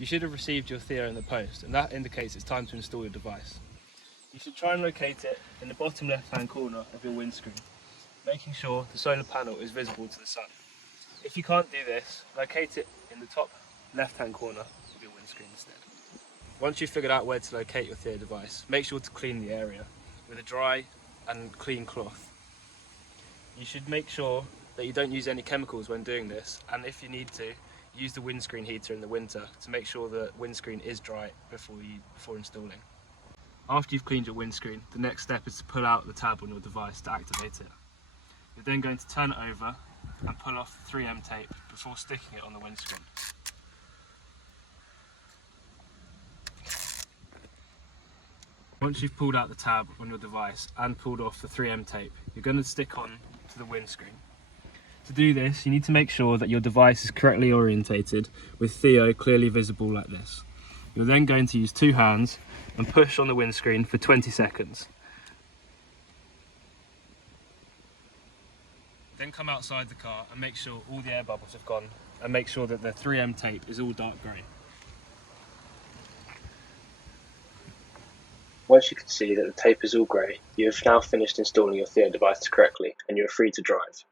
You should have received your Theo in the post, and that indicates it's time to install your device. You should try and locate it in the bottom left-hand corner of your windscreen, making sure the solar panel is visible to the sun. If you can't do this, locate it in the top left-hand corner of your windscreen instead. Once you've figured out where to locate your Theo device, make sure to clean the area with a dry and clean cloth. You should make sure that you don't use any chemicals when doing this, and if you need to, use the windscreen heater in the winter to make sure the windscreen is dry before installing. After you've cleaned your windscreen, the next step is to pull out the tab on your device to activate it. You're then going to turn it over and pull off the 3M tape before sticking it on the windscreen. Once you've pulled out the tab on your device and pulled off the 3M tape, you're going to stick on to the windscreen. To do this, you need to make sure that your device is correctly orientated with Theo clearly visible like this. You're then going to use two hands and push on the windscreen for 20 seconds. Then come outside the car and make sure all the air bubbles have gone, and make sure that the 3M tape is all dark grey. Once you can see that the tape is all grey, you have now finished installing your Theo device correctly and you are free to drive.